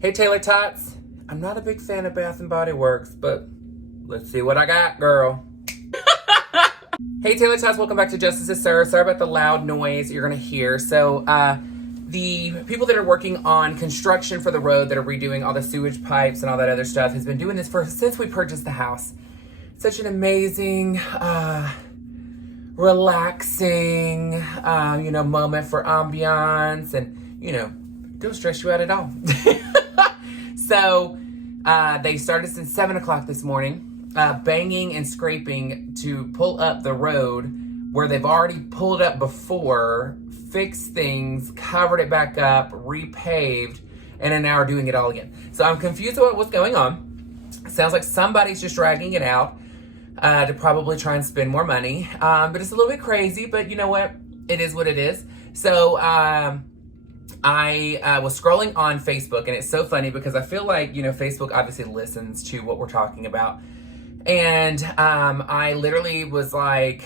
Hey Taylor-tots, I'm not a big fan of Bath & Body Works, but let's see what I got, girl. Hey Taylor-tots, welcome back to Justice is Sir. Sorry about the loud noise you're gonna hear. So, the people that are working on construction for the road that are redoing all the sewage pipes and all that other stuff has been doing this since we purchased the house. Such an amazing, relaxing, moment for ambiance and, don't stress you out at all. So they started since 7 o'clock this morning, banging and scraping to pull up the road where they've already pulled up before, fixed things, covered it back up, repaved, and then now are doing it all again. So I'm confused about what's going on. It sounds like somebody's just dragging it out to probably try and spend more money. But it's a little bit crazy, but you know what? It is what it is. So I was scrolling on Facebook, and it's so funny because I feel like, Facebook obviously listens to what we're talking about. And I literally was like,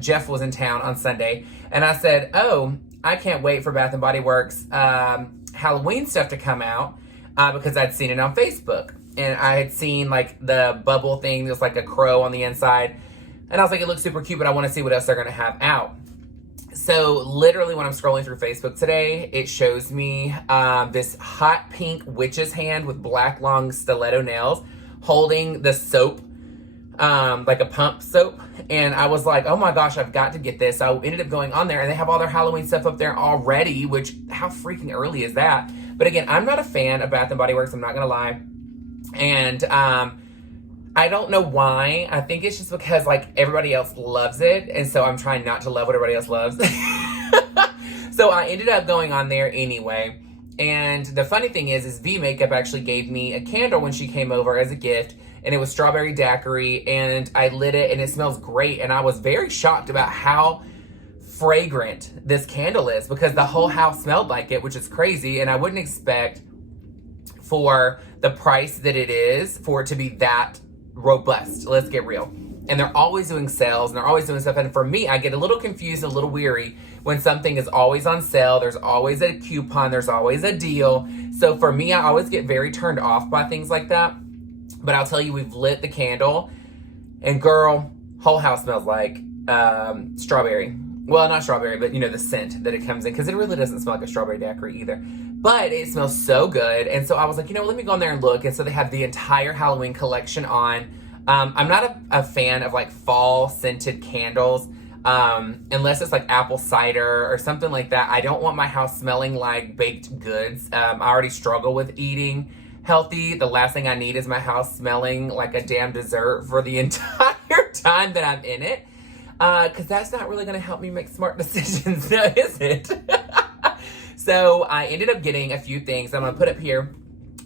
Jeff was in town on Sunday, and I said, oh, I can't wait for Bath & Body Works Halloween stuff to come out because I'd seen it on Facebook. And I had seen, like, the bubble thing. There's, like, a crow on the inside. And I was like, it looks super cute, but I want to see what else they're going to have out. So literally when I'm scrolling through Facebook today, it shows me this hot pink witch's hand with black long stiletto nails holding the soap, like a pump soap. And I was like, oh my gosh, I've got to get this. So I ended up going on there, and they have all their Halloween stuff up there already, which how freaking early is that? But again, I'm not a fan of Bath & Body Works. I'm not going to lie. And I don't know why. I think it's just because, like, everybody else loves it, and so I'm trying not to love what everybody else loves. So I ended up going on there anyway. And the funny thing is V Makeup actually gave me a candle when she came over as a gift, and it was strawberry daiquiri, and I lit it, and it smells great. And I was very shocked about how fragrant this candle is because the whole house smelled like it, which is crazy, and I wouldn't expect for the price that it is for it to be that robust. Let's get real. And they're always doing sales, and they're always doing stuff. And for me, I get a little confused, a little weary when something is always on sale. There's always a coupon. There's always a deal. So for me, I always get very turned off by things like that. But I'll tell you, we've lit the candle, and girl, whole house smells like strawberry. Well, not strawberry, but the scent that it comes in, because it really doesn't smell like a strawberry daiquiri either. But it smells so good. And so I was like, let me go in there and look. And so they have the entire Halloween collection on. I'm not a fan of like fall scented candles, unless it's like apple cider or something like that. I don't want my house smelling like baked goods. I already struggle with eating healthy. The last thing I need is my house smelling like a damn dessert for the entire time that I'm in it. Because that's not really going to help me make smart decisions, now, is it? So I ended up getting a few things I'm going to put up here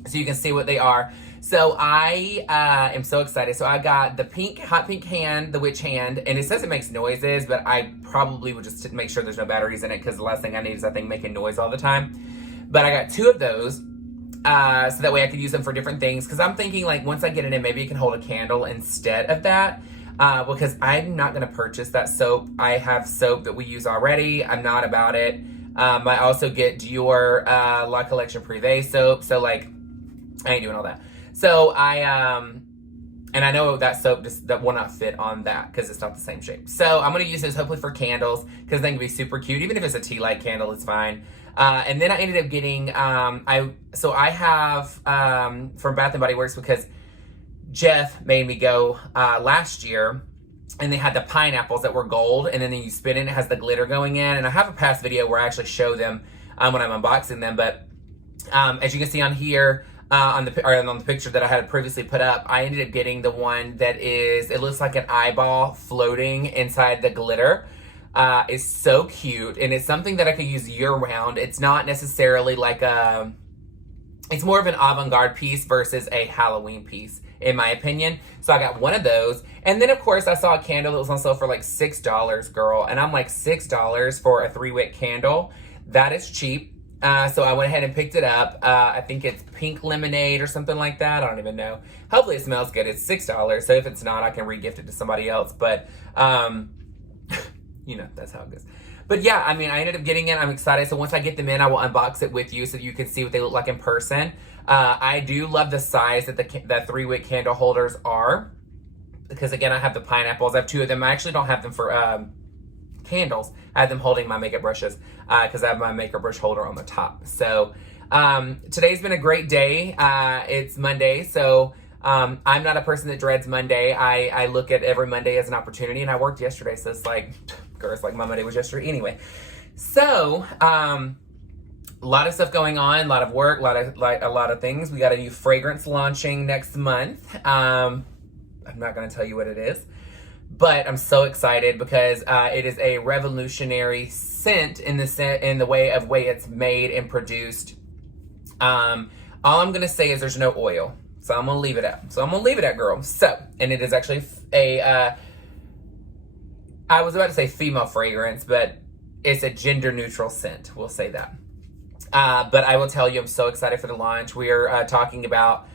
so you can see what they are. So I am so excited. So I got the hot pink hand, the witch hand, and it says it makes noises, but I probably would just make sure there's no batteries in it because the last thing I need is that thing making noise all the time. But I got 2 of those so that way I could use them for different things, because I'm thinking like once I get it in, maybe it can hold a candle instead of that. Because I'm not going to purchase that soap. I have soap that we use already. I'm not about it. I also get Dior La Collection Privé soap. So, like, I ain't doing all that. So, and I know that soap that will not fit on that because it's not the same shape. So, I'm going to use this hopefully for candles because they can be super cute. Even if it's a tea light candle, it's fine. And then I ended up getting, I have from Bath & Body Works because Jeff made me go last year, and they had the pineapples that were gold, and then you spin it and it has the glitter going in. And I have a past video where I actually show them when I'm unboxing them. But as you can see on here, on the picture that I had previously put up, I ended up getting the one that it looks like an eyeball floating inside the glitter. It's so cute, and it's something that I could use year round. It's not necessarily like it's more of an avant-garde piece versus a Halloween piece, in my opinion. So I got one of those. And then, of course, I saw a candle that was on sale for like $6, girl. And I'm like, $6 for a 3-wick candle? That is cheap. So I went ahead and picked it up. I think it's pink lemonade or something like that. I don't even know. Hopefully it smells good. It's $6. So if it's not, I can re-gift it to somebody else. But, that's how it goes. But yeah, I mean, I ended up getting it. I'm excited. So once I get them in, I will unbox it with you so you can see what they look like in person. I do love the size that the 3-wick candle holders are, because again, I have the pineapples. I have 2 of them. I actually don't have them for candles. I have them holding my makeup brushes because I have my makeup brush holder on the top. So today's been a great day. It's Monday, so I'm not a person that dreads Monday. I look at every Monday as an opportunity, and I worked yesterday, so it's like, girl, it's like my Monday was yesterday anyway. So a lot of stuff going on, a lot of work, a lot of things. We got a new fragrance launching next month. I'm not going to tell you what it is, but I'm so excited because it is a revolutionary scent in the way it's made and produced. All I'm going to say is there's no oil, so I'm going to leave it at. Girl. So, and it is actually I was about to say female fragrance, but it's a gender neutral scent. We'll say that. But I will tell you, I'm so excited for the launch. We are talking about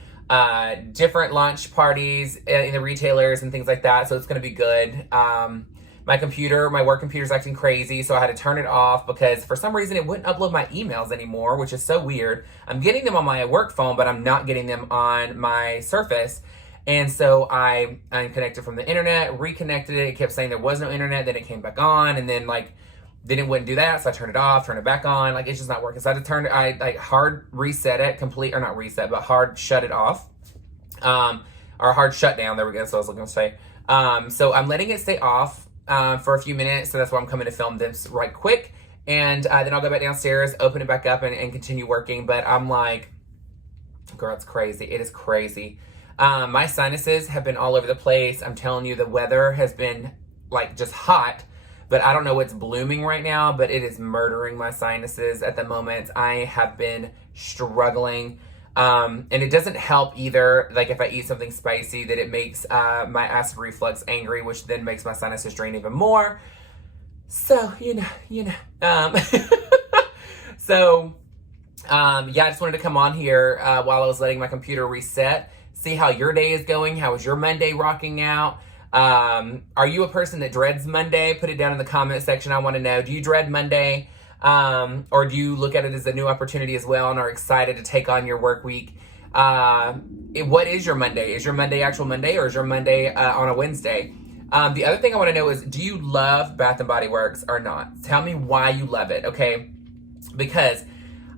different launch parties in the retailers and things like that, so it's going to be good. My work computer's acting crazy, so I had to turn it off because for some reason it wouldn't upload my emails anymore, which is so weird. I'm getting them on my work phone, but I'm not getting them on my Surface. And so I unconnected from the internet, reconnected it. It kept saying there was no internet, then it came back on, and then then it wouldn't do that, so I turned it off, turned it back on. It's just not working. So I had to hard reset it, hard shut it off. Or hard shut down, there we go, that's what I was looking to say. So I'm letting it stay off for a few minutes, so that's why I'm coming to film this right quick. And then I'll go back downstairs, open it back up, and continue working. But I'm like, girl, it's crazy. It is crazy. My sinuses have been all over the place. I'm telling you, the weather has been just hot. But I don't know what's blooming right now, but it is murdering my sinuses at the moment. I have been struggling. And it doesn't help either, if I eat something spicy, that it makes my acid reflux angry, which then makes my sinuses drain even more. So, you know. So, I just wanted to come on here while I was letting my computer reset, see how your day is going. How is your Monday rocking out? Are you a person that dreads Monday? Put it down in the comment section. I want to know, do you dread Monday? Or do you look at it as a new opportunity as well and are excited to take on your work week? What is your Monday? Is your Monday actual Monday, or is your Monday on a Wednesday? The other thing I want to know is, do you love Bath & Body Works or not? Tell me why you love it, okay? Because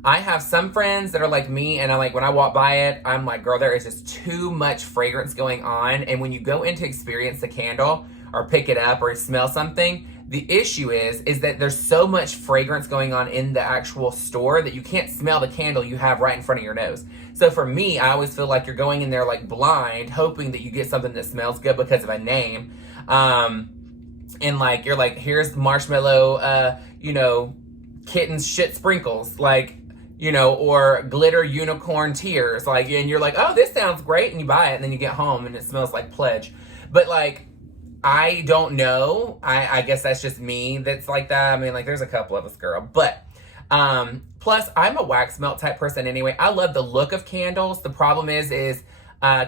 I have some friends that are like me, and when I walk by it, I'm like, girl, there is just too much fragrance going on. And when you go in to experience the candle or pick it up or smell something, the issue is that there's so much fragrance going on in the actual store that you can't smell the candle you have right in front of your nose. So for me, I always feel like you're going in there blind, hoping that you get something that smells good because of a name. And you're like, here's marshmallow, kittens shit sprinkles, or glitter unicorn tears, and you're like, oh, this sounds great, and you buy it, and then you get home and it smells like Pledge. But I don't know. I guess that's just me that's like that. I mean, there's a couple of us, girl. But plus, I'm a wax melt type person anyway. I love the look of candles. The problem is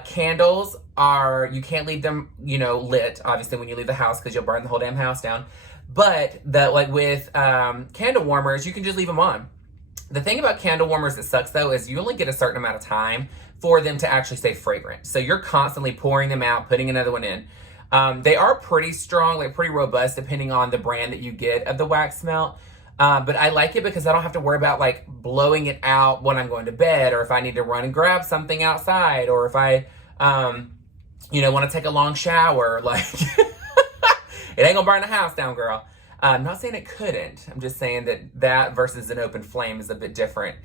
candles you can't leave them, lit, obviously, when you leave the house, because you'll burn the whole damn house down. But with candle warmers, you can just leave them on. The thing about candle warmers that sucks, though, is you only get a certain amount of time for them to actually stay fragrant. So you're constantly pouring them out, putting another one in. They are pretty strong, pretty robust, depending on the brand that you get of the wax melt. But I like it because I don't have to worry about blowing it out when I'm going to bed, or if I need to run and grab something outside, or if I, want to take a long shower. It ain't gonna burn the house down, girl. I'm not saying it couldn't. I'm just saying that versus an open flame is a bit different.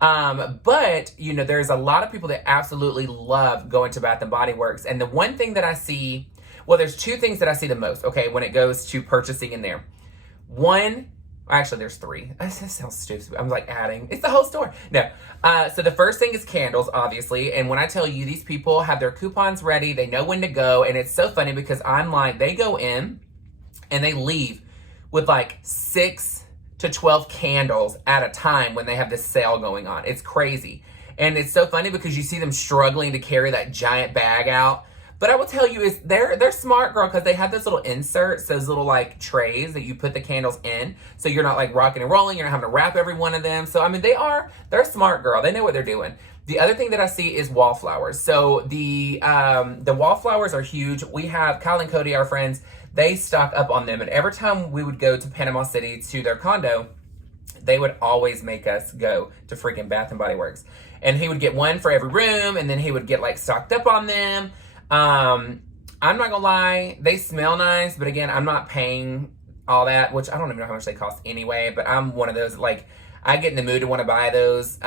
But, there's a lot of people that absolutely love going to Bath & Body Works. And the one thing that I see, there's 2 things that I see the most, okay, when it goes to purchasing in there. One, actually, there's 3. That sounds stupid. I'm adding. It's the whole store. No. So the first thing is candles, obviously. And when I tell you, these people have their coupons ready. They know when to go. And it's so funny because they go in and they leave with 6 to 12 candles at a time when they have this sale going on. It's crazy. And it's so funny because you see them struggling to carry that giant bag out. But I will tell you, they're smart, girl, because they have those little inserts, those little trays that you put the candles in. So you're not rocking and rolling. You're not having to wrap every one of them. So, I mean, they're smart, girl. They know what they're doing. The other thing that I see is wallflowers. So the wallflowers are huge. We have Kyle and Cody, our friends, they stock up on them. And every time we would go to Panama City to their condo, they would always make us go to freaking Bath and Body Works. And he would get one for every room, and then he would get like stocked up on them. I'm not gonna lie, they smell nice, but again, I'm not paying all that, which I don't even know how much they cost anyway, but I'm one of those, like, I get in the mood to want to buy those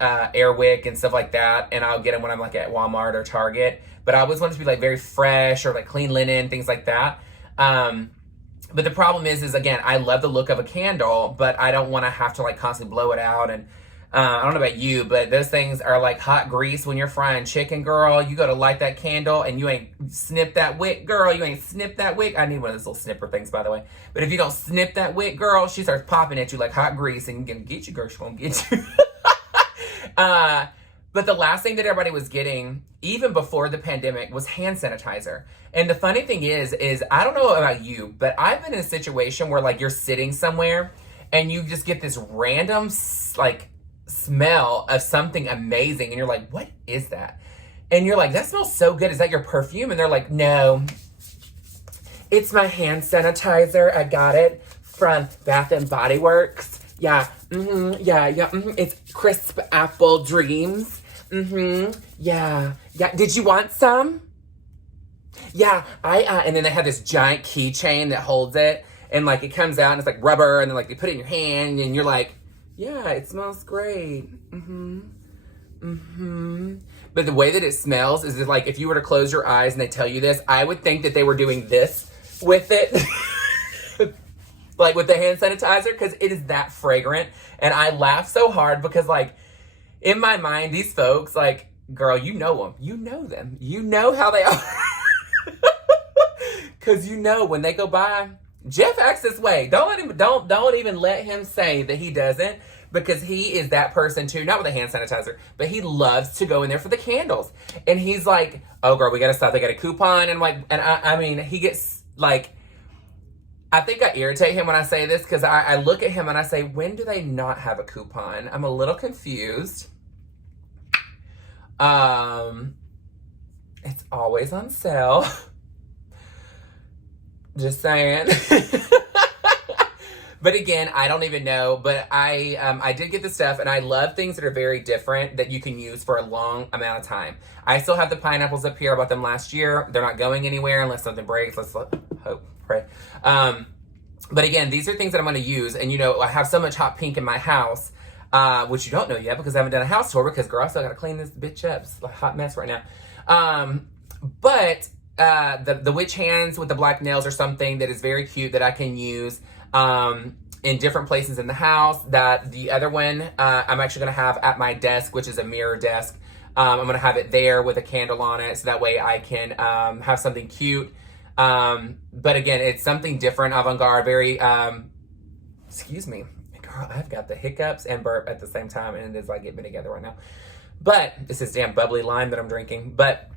Airwick and stuff like that, and I'll get them when I'm like at Walmart or Target. But I always want it to be like very fresh or like clean linen, things like that. But the problem is again, I love the look of a candle, but I don't want to have to like constantly blow it out. And I don't know about you, but those things are like hot grease when you're frying chicken, girl. You go to light that candle and you ain't snip that wick, girl. You ain't snip that wick. I need one of those little snipper things, by the way. But if you don't snip that wick, girl, she starts popping at you like hot grease and gonna get you, girl. She's gonna get you. But the last thing that everybody was getting, even before the pandemic, was hand sanitizer. And the funny thing is I don't know about you, but I've been in a situation where like you're sitting somewhere and you just get this random like smell of something amazing. And you're like, what is that? And you're like, that smells so good. Is that your perfume? And they're like, no, it's my hand sanitizer. I got it from Bath and Body Works. Yeah, it's Crisp Apple Dreams. Yeah. Did you want some? Yeah, and then they have this giant keychain that holds it, and like it comes out and it's like rubber, and then like they put it in your hand, and you're like, yeah, it smells great. But the way that it smells is like if you were to close your eyes and they tell you this, I would think that they were doing this with it. Like with the hand sanitizer, because it is that fragrant. And I laugh so hard because like in my mind, these folks, like, girl, you know them. You know them. You know how they are. Because you know when they go by, Jeff acts this way. Don't even let him say that he doesn't, because he is that person too. Not with a hand sanitizer, but he loves to go in there for the candles. And he's like, oh girl, we gotta stop. They got a coupon. And like, and I mean, he gets like, I think I irritate him when I say this, because I look at him and I say, when do they not have a coupon? I'm a little confused. It's always on sale. Just saying. But again, I don't even know. But I did get the stuff, and I love things that are very different that you can use for a long amount of time. I still have the pineapples up here. I bought them last year. They're not going anywhere unless something breaks. Let's hope, pray. But again, these are things that I'm going to use. And you know, I have so much hot pink in my house, which you don't know yet because I haven't done a house tour, because girl, I still got to clean this bitch up. It's like a hot mess right now. But the witch hands with the black nails are something that is very cute that I can use in different places in the house. That the other one I'm actually going to have at my desk, which is a mirror desk. I'm going to have it there with a candle on it, so that way I can have something cute. But again, it's something different, avant-garde, very, excuse me, girl, I've got the hiccups and burp at the same time, and it is like getting me together right now. But this is damn bubbly lime that I'm drinking. But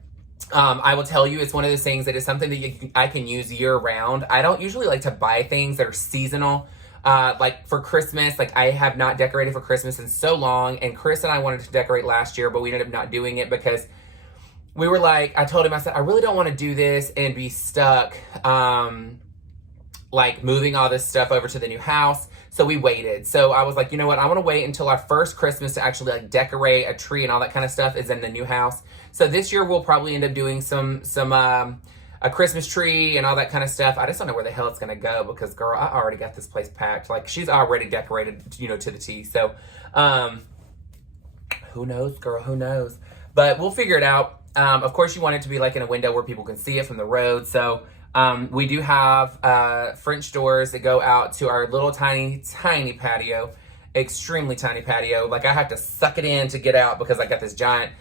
I will tell you, it's one of those things that is something that I can use year round. I don't usually like to buy things that are seasonal. Like for Christmas, like I have not decorated for Christmas in so long, and Chris and I wanted to decorate last year, but we ended up not doing it because we were like, I told him, I said, I really don't want to do this and be stuck, like moving all this stuff over to the new house. So we waited. So I was like, you know what? I want to wait until our first Christmas to actually like decorate a tree and all that kind of stuff is in the new house. So this year we'll probably end up doing a Christmas tree and all that kind of stuff. I just don't know where the hell it's going to go because girl, I already got this place packed. Like she's already decorated, you know, to the T. So, who knows, girl, who knows? But we'll figure it out. Of course, you want it to be like in a window where people can see it from the road. So we do have French doors that go out to our little tiny, tiny patio, extremely tiny patio. Like I have to suck it in to get out because I got this giant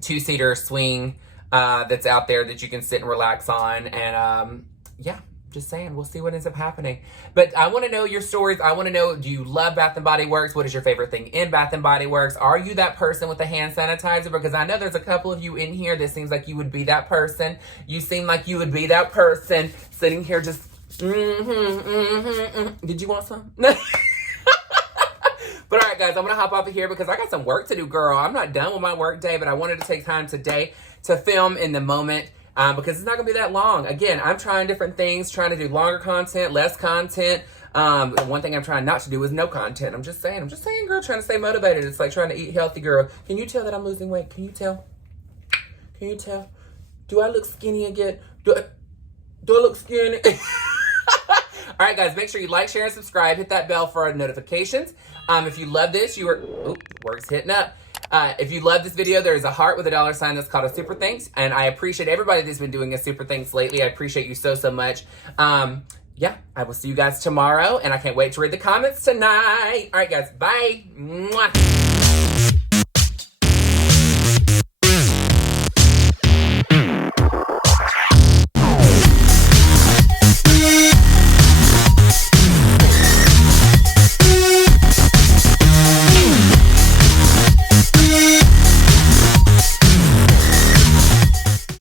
two-seater swing that's out there that you can sit and relax on. And yeah, just saying, we'll see what ends up happening. But I want to know your stories. I want to know, do you love Bath and Body Works? What is your favorite thing in Bath and Body Works? Are you that person with the hand sanitizer? Because I know there's a couple of you in here that seems like you would be that person. You seem like you would be that person sitting here just, Did you want some? But all right, guys, I'm going to hop off of here because I got some work to do, girl. I'm not done with my work day, but I wanted to take time today to film in the moment because it's not going to be that long. Again, I'm trying different things, trying to do longer content, less content. One thing I'm trying not to do is no content. I'm just saying, girl, trying to stay motivated. It's like trying to eat healthy, girl. Can you tell that I'm losing weight? Can you tell? Can you tell? Do I look skinny again? Do I look skinny? All right, guys, make sure you like, share, and subscribe. Hit that bell for notifications. If you love this, work's hitting up. If you love this video, there is a heart with a dollar sign that's called a super thanks. And I appreciate everybody that's been doing a super thanks lately. I appreciate you so, so much. Yeah, I will see you guys tomorrow. And I can't wait to read the comments tonight. All right, guys, bye. Mwah.